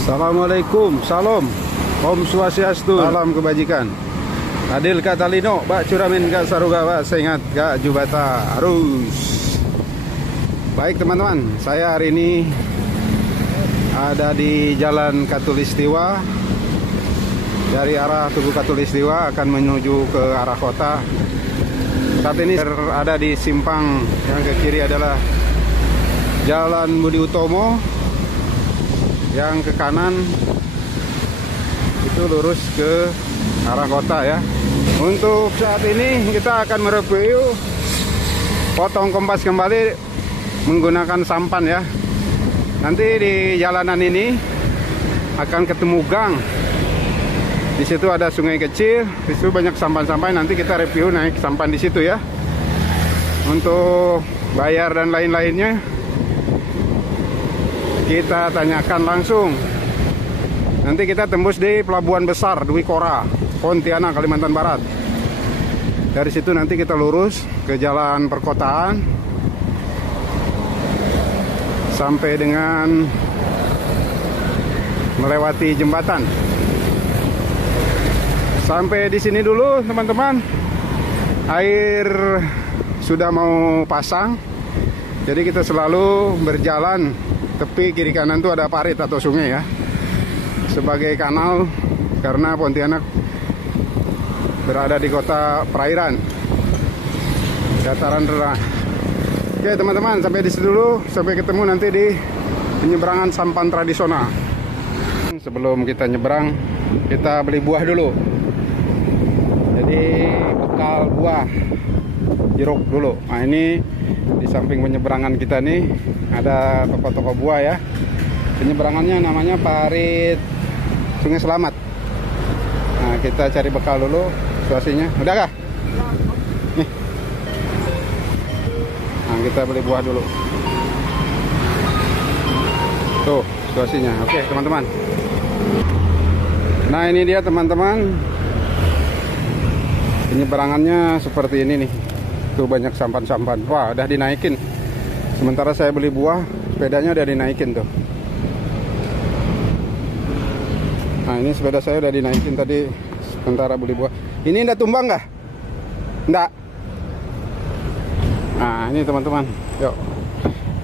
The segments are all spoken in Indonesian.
Assalamualaikum, salam, Om Swastiastu, salam kebajikan. Adil kata Lino, Bak Curamin Kak Saruga, Bak Sengat Kak Jubata, harus. Baik teman-teman, saya hari ini ada di Jalan Katulistiwa. Dari arah Tugu Katulistiwa akan menuju ke arah kota. Saat ini ada di simpang yang ke kiri adalah Jalan Budi Utomo. Yang ke kanan itu lurus ke arah kota ya. Untuk saat ini kita akan mereview potong kompas kembali menggunakan sampan ya. Nanti di jalanan ini akan ketemu gang. Di situ ada sungai kecil, di situ banyak sampan-sampan. Nanti kita review naik sampan di situ ya. Untuk bayar dan lain-lainnya kita tanyakan langsung. Nanti kita tembus di Pelabuhan Besar Dwi Kora, Pontianak, Kalimantan Barat. Dari situ nanti kita lurus ke jalan perkotaan sampai dengan melewati jembatan. Sampai di sini dulu teman-teman. Air sudah mau pasang. Jadi kita selalu berjalan tepi kiri kanan tuh ada parit atau sungai ya, sebagai kanal karena Pontianak berada di kota perairan, dataran rendah. Oke teman-teman, sampai di situ dulu, sampai ketemu nanti di penyeberangan sampan tradisional. Sebelum kita nyebrang, kita beli buah dulu. Jadi bekal buah jeruk dulu. Nah ini di samping penyeberangan kita nih ada toko-toko buah ya. Penyeberangannya namanya Parit Sungai Selamat. Nah kita cari bekal dulu situasinya. Udah kah? Nih. Nah kita beli buah dulu. Tuh situasinya. Oke teman-teman. Nah ini dia teman-teman. Penyeberangannya seperti ini nih. Tuh banyak sampan-sampan. Wah udah dinaikin. Sementara saya beli buah, sepedanya udah dinaikin tuh. Nah ini sepeda saya udah dinaikin tadi sementara beli buah. Ini ndak tumbang nggak? Ndak. Nah ini teman-teman, yuk.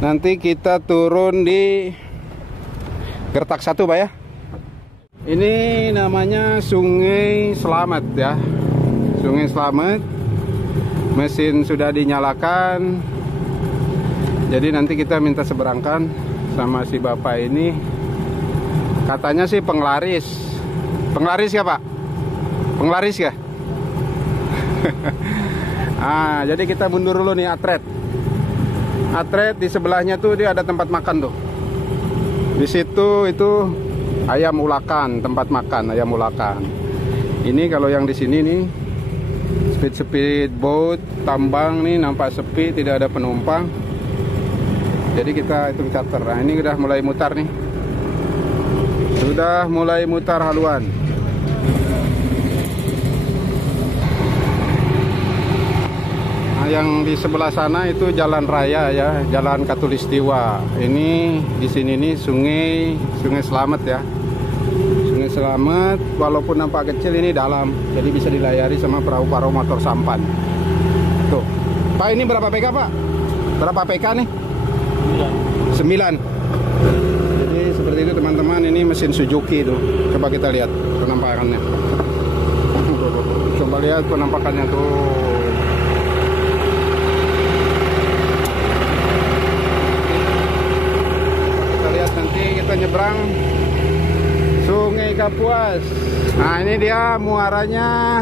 Nanti kita turun di Gertak 1 Pak ya. Ini namanya Sungai Selamat ya. Sungai Selamat. Mesin sudah dinyalakan. Jadi nanti kita minta seberangkan sama si bapak ini. Katanya sih penglaris. Penglaris ya Pak? Penglaris ya? Ah, jadi kita mundur dulu nih Atret. Atret di sebelahnya tuh dia ada tempat makan tuh. Di situ itu ayam ulakan, tempat makan ayam ulakan. Ini kalau yang di sini nih speed boat, tambang nih nampak sepi, tidak ada penumpang. Jadi kita hitung charter. Nah ini udah mulai mutar nih. Sudah mulai mutar haluan. Nah yang di sebelah sana itu jalan raya ya, Jalan Katulistiwa. Ini di sini nih Sungai Selamat ya. Sungai Selamat walaupun nampak kecil ini dalam. Jadi bisa dilayari sama perahu-perahu motor sampan. Tuh. Pak ini berapa PK Pak? Berapa PK nih? 9. Jadi seperti itu teman-teman. Ini mesin Suzuki itu. Coba kita lihat penampakannya. Coba lihat penampakannya tuh. Kita lihat nanti kita nyebrang Sungai Kapuas. Nah ini dia muaranya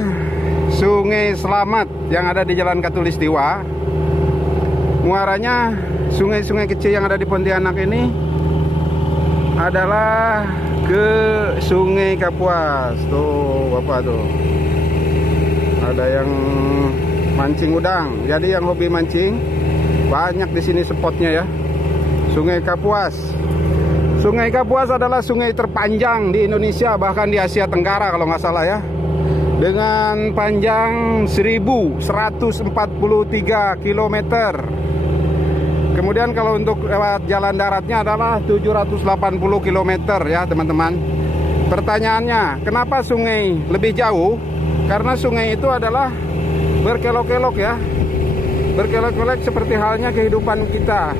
Sungai Selamat yang ada di Jalan Katulistiwa. Muaranya sungai-sungai kecil yang ada di Pontianak ini adalah ke Sungai Kapuas. Tuh Bapak tuh. Ada yang mancing udang. Jadi yang hobi mancing banyak di sini spotnya ya. Sungai Kapuas. Sungai Kapuas adalah sungai terpanjang di Indonesia, bahkan di Asia Tenggara kalau nggak salah ya. Dengan panjang 1143 km. Kemudian kalau untuk lewat jalan daratnya adalah 780 km ya teman-teman. Pertanyaannya, kenapa sungai lebih jauh? Karena sungai itu adalah berkelok-kelok ya. Berkelok-kelok seperti halnya kehidupan kita.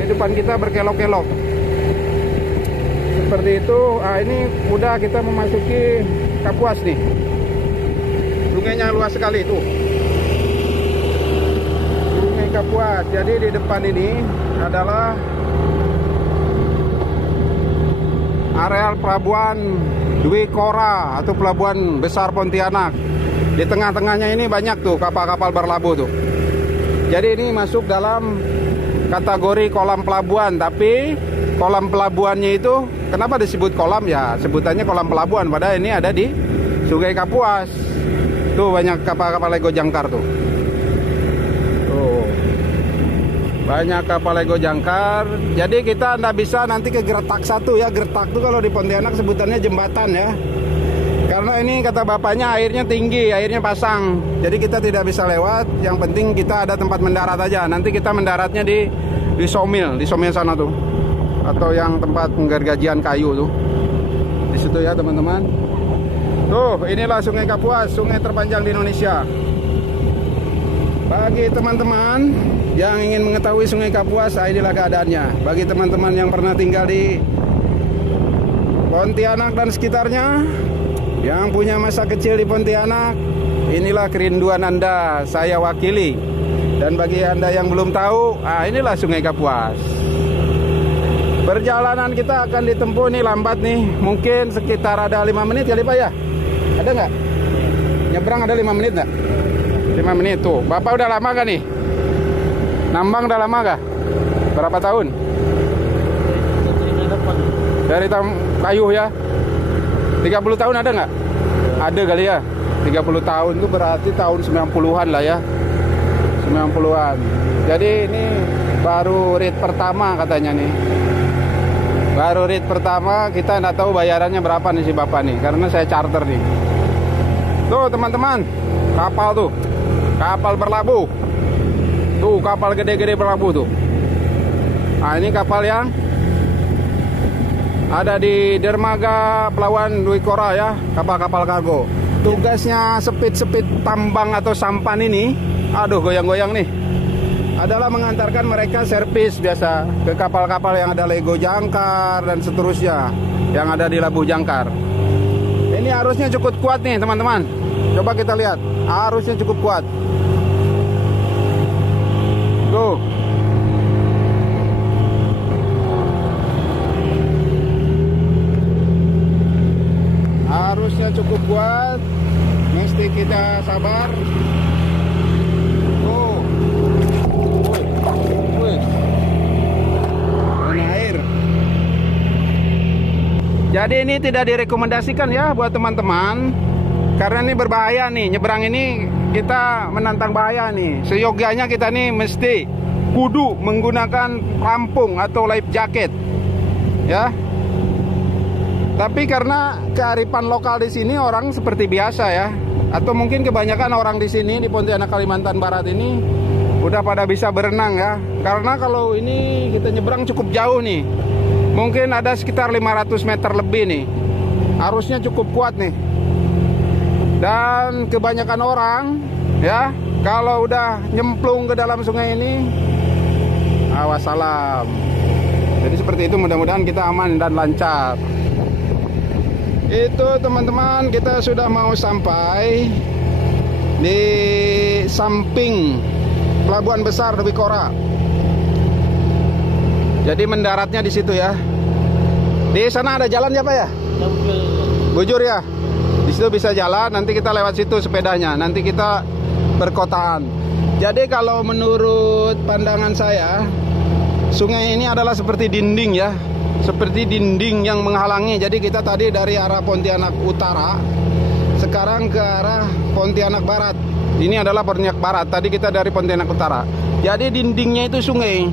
Kehidupan kita berkelok-kelok. Seperti itu. Ini udah kita memasuki Kapuas nih. Sungainya luas sekali itu. Sungai Kapuas. Jadi di depan ini adalah areal pelabuhan Dwi Kora atau pelabuhan besar Pontianak. Di tengah-tengahnya ini banyak tuh kapal-kapal berlabuh tuh. Jadi ini masuk dalam kategori kolam pelabuhan, tapi kolam pelabuhannya itu kenapa disebut kolam ya? Sebutannya kolam pelabuhan, padahal ini ada di Sungai Kapuas. Tuh banyak kapal-kapal Lego jangkar tuh. Tuh. Banyak kapal Lego jangkar. Jadi kita nggak bisa nanti ke Gertak 1 ya. Gertak tuh kalau di Pontianak sebutannya jembatan ya. Karena ini kata bapaknya airnya tinggi, airnya pasang. Jadi kita tidak bisa lewat. Yang penting kita ada tempat mendarat aja. Nanti kita mendaratnya di Somil sana tuh. Atau yang tempat penggergajian kayu tuh. Di situ ya teman-teman. Tuh, inilah Sungai Kapuas, sungai terpanjang di Indonesia. Bagi teman-teman yang ingin mengetahui Sungai Kapuas, inilah keadaannya. Bagi teman-teman yang pernah tinggal di Pontianak dan sekitarnya, yang punya masa kecil di Pontianak, inilah kerinduan Anda, saya wakili. Dan bagi Anda yang belum tahu, inilah Sungai Kapuas. Perjalanan kita akan ditempuh nih lambat nih, mungkin sekitar ada 5 menit kali Pak ya? Ada nggak? Nyebrang ada 5 menit nggak? 5 menit tuh. Bapak udah lama gak nih? Nambang udah lama gak? Berapa tahun? Dari tahun kayu ya? 30 tahun ada nggak? Ada kali ya. 30 tahun itu berarti tahun 90-an lah ya. 90-an. Jadi ini baru rit pertama katanya nih. Baru rit pertama, kita nggak tahu bayarannya berapa nih si bapak nih. Karena saya charter nih. Tuh teman-teman, kapal tuh. Kapal berlabuh. Tuh kapal gede-gede berlabuh tuh. Nah ini kapal yang ada di dermaga pelabuhan Dwi Kora ya, kapal-kapal kargo. Tugasnya sepit-sepit tambang atau sampan ini, aduh goyang-goyang nih, adalah mengantarkan mereka servis biasa ke kapal-kapal yang ada Lego jangkar dan seterusnya yang ada di Labuh Jangkar. Ini arusnya cukup kuat nih teman-teman. Coba kita lihat, arusnya cukup kuat. Tuh. Arusnya cukup kuat, mesti kita sabar. Oh, wih, mana air. Jadi ini tidak direkomendasikan ya buat teman-teman, karena ini berbahaya nih. Nyebrang ini kita menantang bahaya nih. Seyogyanya kita nih mesti kudu menggunakan pelampung atau life jacket, ya. Tapi karena kearifan lokal di sini orang seperti biasa ya, atau mungkin kebanyakan orang di sini di Pontianak Kalimantan Barat ini udah pada bisa berenang ya. Karena kalau ini kita nyebrang cukup jauh nih, mungkin ada sekitar 500 meter lebih nih. Arusnya cukup kuat nih. Dan kebanyakan orang ya, kalau udah nyemplung ke dalam sungai ini, awas salam. Jadi seperti itu, mudah-mudahan kita aman dan lancar. Itu teman-teman, kita sudah mau sampai di samping pelabuhan besar Dwi Kora. Jadi mendaratnya di situ ya. Di sana ada jalan ya Pak ya? Bujur ya. Di situ bisa jalan, nanti kita lewat situ sepedanya. Nanti kita perkotaan. Jadi kalau menurut pandangan saya, sungai ini adalah seperti dinding ya. Seperti dinding yang menghalangi. Jadi kita tadi dari arah Pontianak Utara, sekarang ke arah Pontianak Barat. Ini adalah Pontianak Barat. Tadi kita dari Pontianak Utara. Jadi dindingnya itu sungai.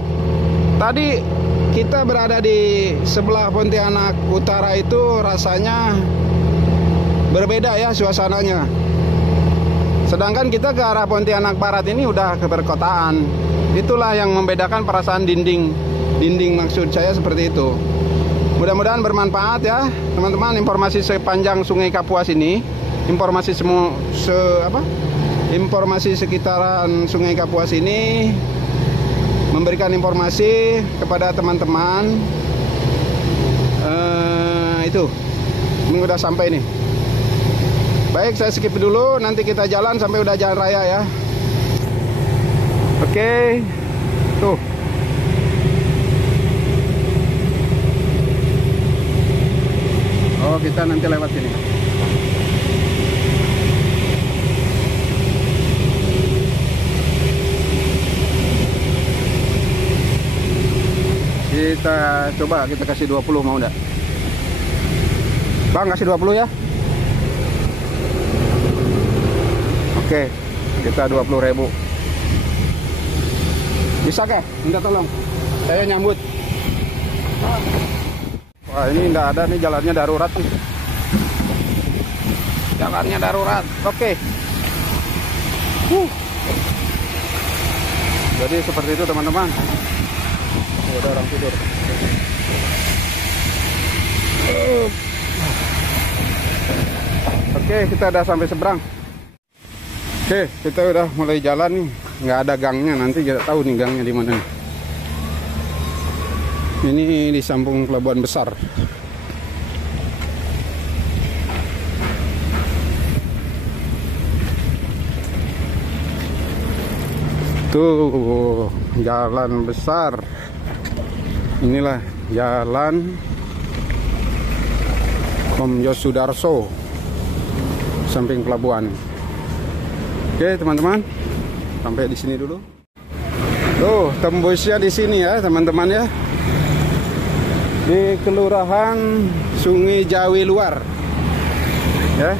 Tadi kita berada di sebelah Pontianak Utara itu rasanya berbeda ya suasananya. Sedangkan kita ke arah Pontianak Barat ini udah ke perkotaan. Itulah yang membedakan perasaan dinding maksud saya seperti itu. Mudah-mudahan bermanfaat ya teman-teman, informasi sepanjang Sungai Kapuas ini, informasi informasi sekitaran Sungai Kapuas ini memberikan informasi kepada teman-teman. Itu ini udah sampai nih. Baik, saya skip dulu, nanti kita jalan sampai udah jalan raya ya. Oke, tuh. Oh, kita nanti lewat sini. Kita coba, kita kasih 20, mau enggak? Bang, kasih 20 ya. Oke, kita 20.000. Bisa kah? Minta tolong. Saya nyambut. Wah, ini enggak ada nih, jalannya darurat nih. Jalannya darurat. Oke. Jadi seperti itu teman-teman. Ada orang tidur. Oke, kita udah sampai seberang. Oke, kita udah mulai jalan nih. Nggak ada gangnya, nanti kita tahu nih gangnya di mana nih. Ini di Sampung Pelabuhan Besar. Tuh, jalan besar. Inilah jalan Komjo Sudarso, samping pelabuhan. Oke teman-teman, sampai di sini dulu. Tuh, tembusnya di sini ya teman-teman ya. Di Kelurahan Sungai Jawi Luar. Ya,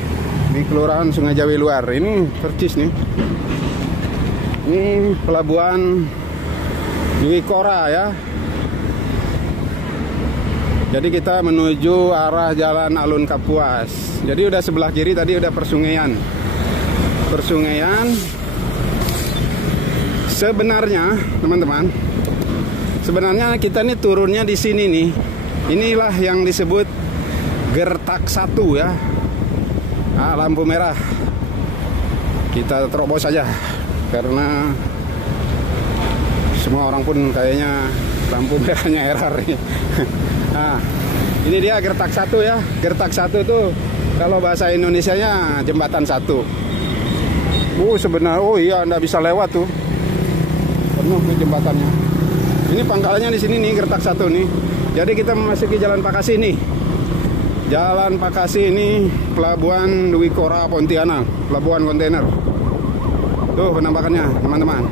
di Kelurahan Sungai Jawi Luar. Ini percis nih. Ini pelabuhan Dwi Kora ya. Jadi kita menuju arah Jalan Alun Kapuas. Jadi udah sebelah kiri tadi udah persungaian. Sebenarnya teman-teman, sebenarnya kita nih turunnya di sini nih. Inilah yang disebut Gertak 1 ya. Nah, lampu merah. Kita terobos saja karena semua orang pun kayaknya lampu merahnya error nih. Nah, ini dia Gertak 1 ya. Gertak 1 itu kalau bahasa Indonesianya jembatan 1. Sebenarnya, iya, Anda bisa lewat tuh. Penuh tuh jembatannya. Ini pangkalnya di sini nih, Gertak 1 nih. Jadi kita memasuki Jalan Pakasi nih. Jalan Pakasi ini Pelabuhan Dwi Kora Pontianak, pelabuhan kontainer. Tuh penampakannya, teman-teman.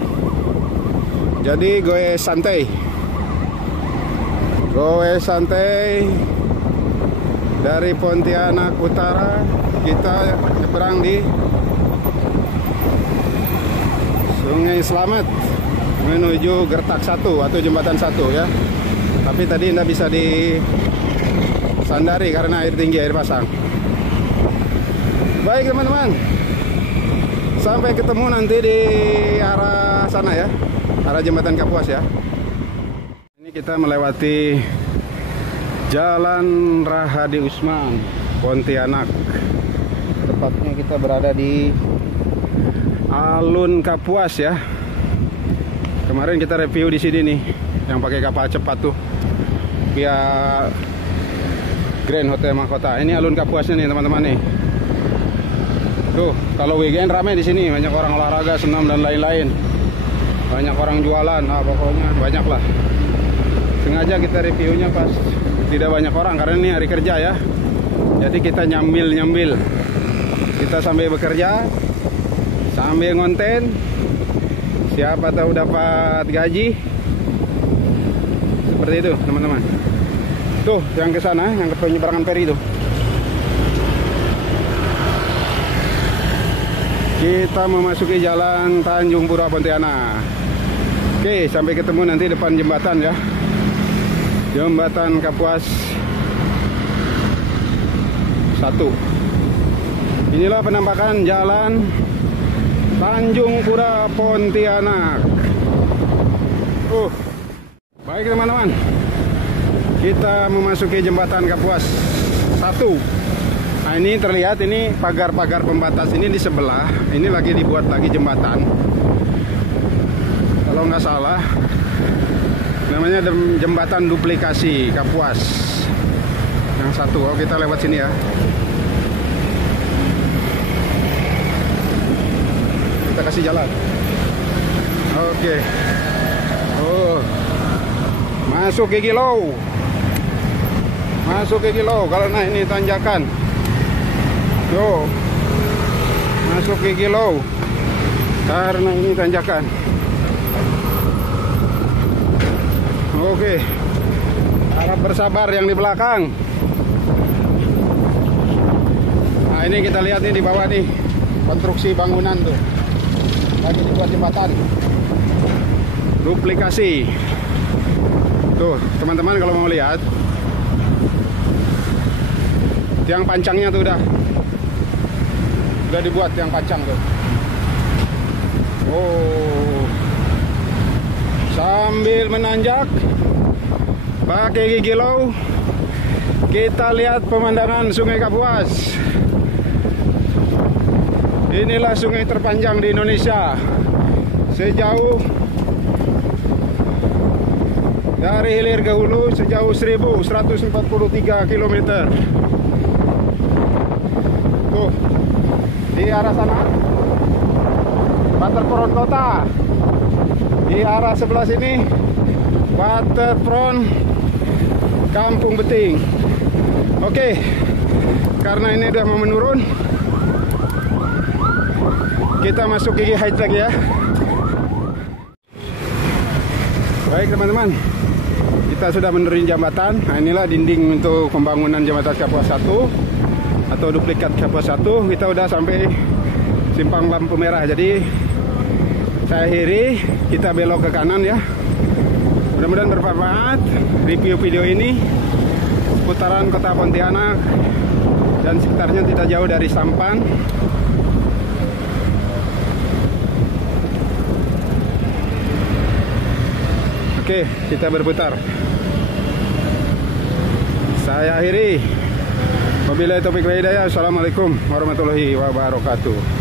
Jadi goes santai. Goes santai dari Pontianak Utara, kita nyebrang di Sungai Slamet menuju Gertak 1 atau jembatan 1 ya. Tapi tadi tidak bisa disandari karena air tinggi, air pasang. Baik teman-teman, sampai ketemu nanti di arah sana ya, arah jembatan Kapuas ya. Ini kita melewati Jalan Rahadi Usman, Pontianak. Tepatnya kita berada di Alun Kapuas ya. Kemarin kita review di sini nih, yang pakai kapal cepat tuh, via Grand Hotel Mahkota. Ini Alun Kapuasnya nih teman-teman nih. Tuh, kalau weekend ramai di sini, banyak orang olahraga, senam dan lain-lain. Banyak orang jualan, pokoknya banyak lah. Sengaja kita reviewnya pas tidak banyak orang karena ini hari kerja ya. Jadi kita nyambil. Kita sambil bekerja, sambil ngonten. Siapa tahu dapat gaji. Seperti itu teman-teman. Tuh yang ke sana, yang ke penyeberangan feri itu. Kita memasuki Jalan Tanjung Pura Pontianak. Oke, sampai ketemu nanti depan jembatan ya. Jembatan Kapuas 1. Inilah penampakan Jalan Tanjung Pura Pontianak. Baik teman-teman, kita memasuki jembatan Kapuas 1. Nah ini terlihat ini pagar-pagar pembatas ini di sebelah. Ini lagi dibuat lagi jembatan. Kalau nggak salah namanya jembatan duplikasi Kapuas yang 1. Oh, kita lewat sini ya. Kita kasih jalan. Oke. Masuk gigi low. Masuk gigi low karena ini tanjakan. Yo. Masuk gigi low karena ini tanjakan. Oke. Harap bersabar yang di belakang. Nah, ini kita lihat nih di bawah nih. Konstruksi bangunan tuh. Lagi dibuat jembatan. Duplikasi. Tuh, teman-teman kalau mau lihat, tiang pancangnya tuh udah dibuat tiang pancang tuh. Oh, sambil menanjak pakai gigi low, kita lihat pemandangan Sungai Kapuas. Inilah sungai terpanjang di Indonesia, sejauh dari hilir ke hulu sejauh 1143 km. Tuh, di arah sana waterfront kota. Di arah sebelah sini waterfront Kampung Beting. Oke, karena ini udah mau menurun, kita masuk gigi height lagi ya. Baik teman-teman, kita sudah menuruni jembatan. Nah, inilah dinding untuk pembangunan jembatan Kapuas 1 atau duplikat Kapuas 1. Kita udah sampai simpang lampu merah. Jadi saya akhiri, kita belok ke kanan ya. Mudah-mudahan bermanfaat review video ini. Putaran kota Pontianak dan sekitarnya tidak jauh dari Sampan. Oke, kita berputar. Saya akhiri. Wabillahi taufiq wal hidayah. Assalamualaikum warahmatullahi wabarakatuh.